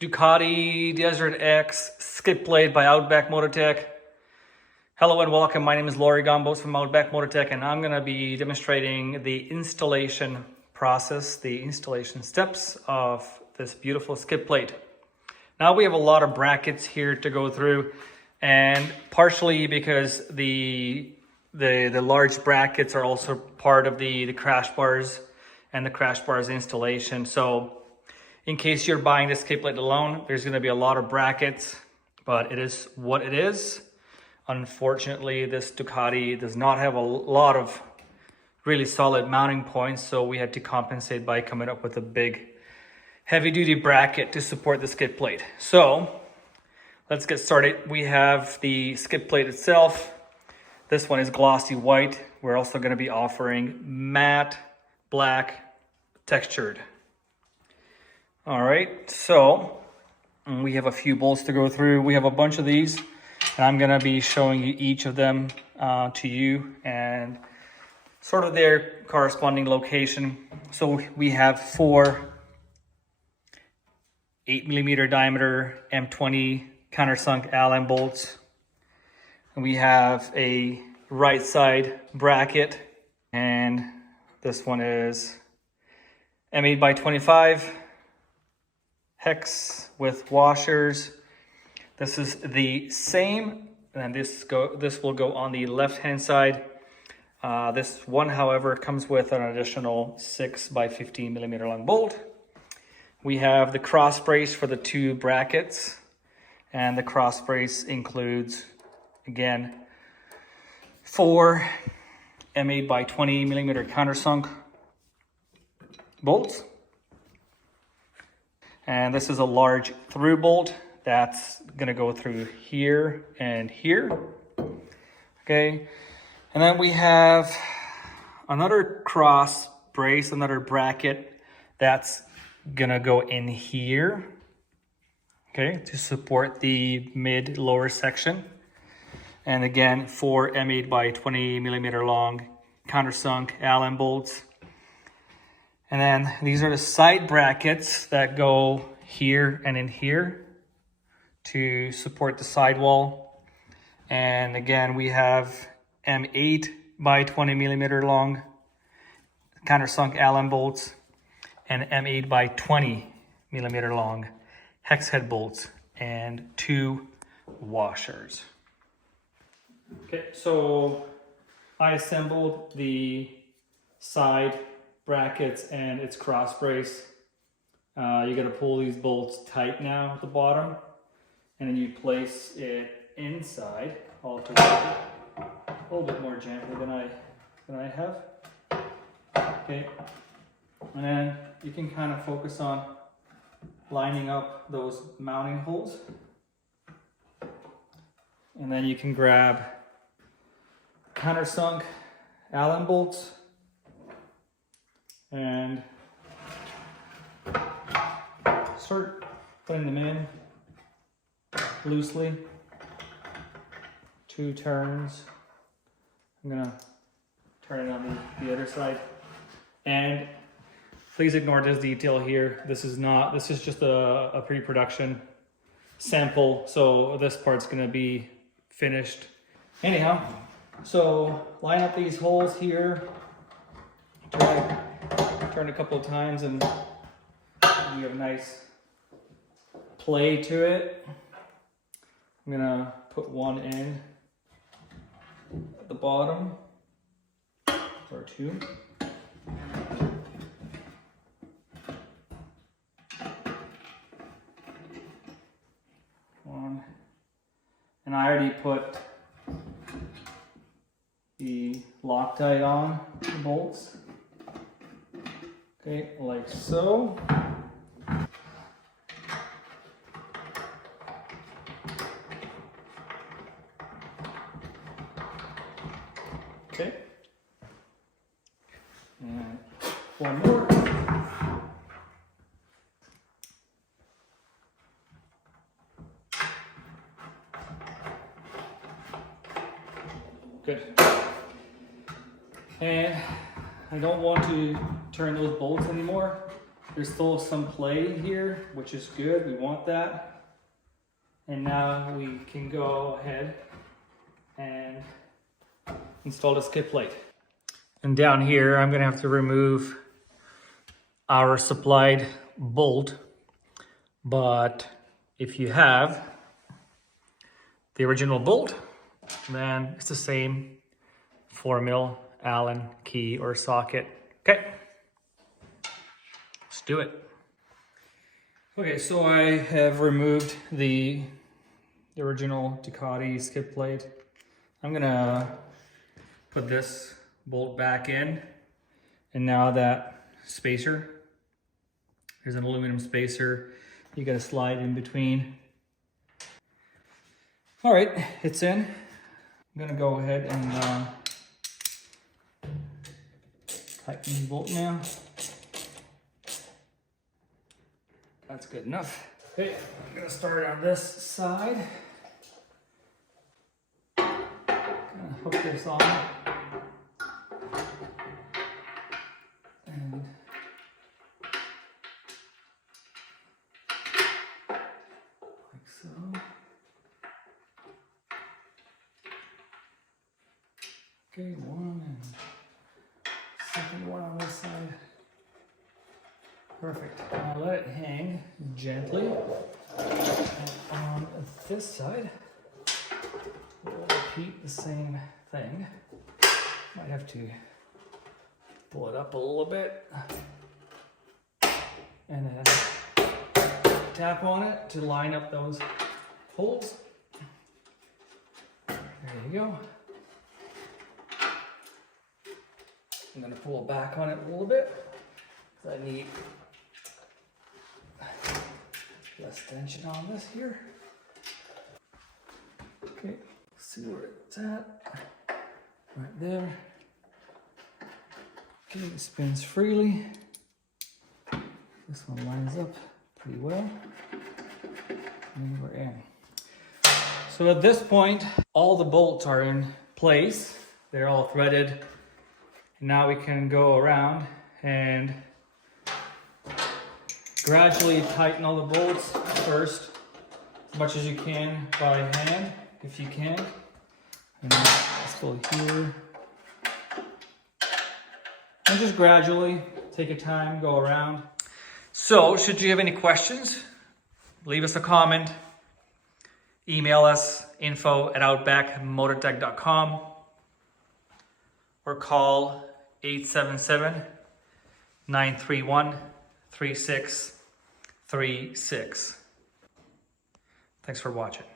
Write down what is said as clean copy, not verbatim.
Ducati DesertX skip blade by Outback Motortech. Hello and welcome. My name is Laurie Gombos from Outback Motortech, and I'm going to be demonstrating the installation process, the installation steps of this beautiful skip plate. Now we have a lot of brackets here to go through, and partially because the large brackets are also part of the crash bars and the crash bars installation. So in case you're buying this skip plate alone, there's going to be a lot of brackets, but it is what it is. Unfortunately, this Ducati does not have a lot of really solid mounting points, so we had to compensate by coming up with a big heavy-duty bracket to support the skip plate. So let's get started. We have the skip plate itself. This one is glossy white. We're also going to be offering matte black textured. All right, so we have a few bolts to go through. We have a bunch of these, and I'm gonna be showing you each of them to you and sort of their corresponding location. So we have 4 8mm diameter M20 countersunk Allen bolts. And we have a right side bracket, and this one is M8 by 25. Hex with washers. This is the same, and this will go on the left hand side. This one, however, comes with an additional 6 by 15mm long bolt. We have the cross brace for the 2 brackets, and the cross brace includes, again, 4 M8 by 20mm countersunk bolts. And this is a large through bolt that's gonna go through here and here, okay? And then we have another cross brace, another bracket that's gonna go in here, okay, to support the mid-lower section. And again, 4 M8 by 20mm long countersunk Allen bolts. And then these are the side brackets that go here and in here to support the sidewall. And again, we have M8 by 20mm long countersunk Allen bolts and M8 by 20mm long hex head bolts and 2 washers. Okay, so I assembled the side brackets and its cross brace. You got to pull these bolts tight now at the bottom, and then you place it inside all together. A little bit more gently than I have. Okay, and then you can kind of focus on lining up those mounting holes, and then you can grab countersunk Allen bolts and start putting them in loosely. 2 turns. I'm gonna turn it on the other side. And please ignore this detail here. This is just a pre-production sample, so this part's gonna be finished. Anyhow, so line up these holes here. Turn a couple of times, and you have a nice play to it. I'm gonna put one in at the bottom, or 2. One, and I already put the Loctite on the bolts. Okay, like so. Okay. And one more. Good. And I don't want to turn those bolts anymore There's still some play here, which is good. We want that. And now we can go ahead and install the skid plate. And down here, I'm gonna have to remove our supplied bolt. But if you have the original bolt, then it's the same 4mm Allen key or socket. Okay, let's do it. Okay, so I have removed the original Ducati skid plate. I'm gonna put this bolt back in, and now that spacer, there's an aluminum spacer you gotta slide in between. All right, it's in. I'm gonna go ahead and tighten the bolt now. That's good enough. Okay, I'm gonna start on this side. Gonna hook this on. And like so. Okay, one and second one on this side. Perfect. Now let it hang gently. And on this side, we'll repeat the same thing. Might have to pull it up a little bit. And then tap on it to line up those holes. There you go. I'm gonna pull back on it a little bit. I need less tension on this here. Okay, let's see where it's at. Right there. Okay, it spins freely. This one lines up pretty well. And we're in. So at this point, all the bolts are in place. They're all threaded. Now we can go around and gradually tighten all the bolts first, as much as you can by hand, if you can. And let's go here. And just gradually take your time, go around. So, should you have any questions, leave us a comment. Email us, info@outbackmotortech.com, or call 877-931-3636. Thanks for watching.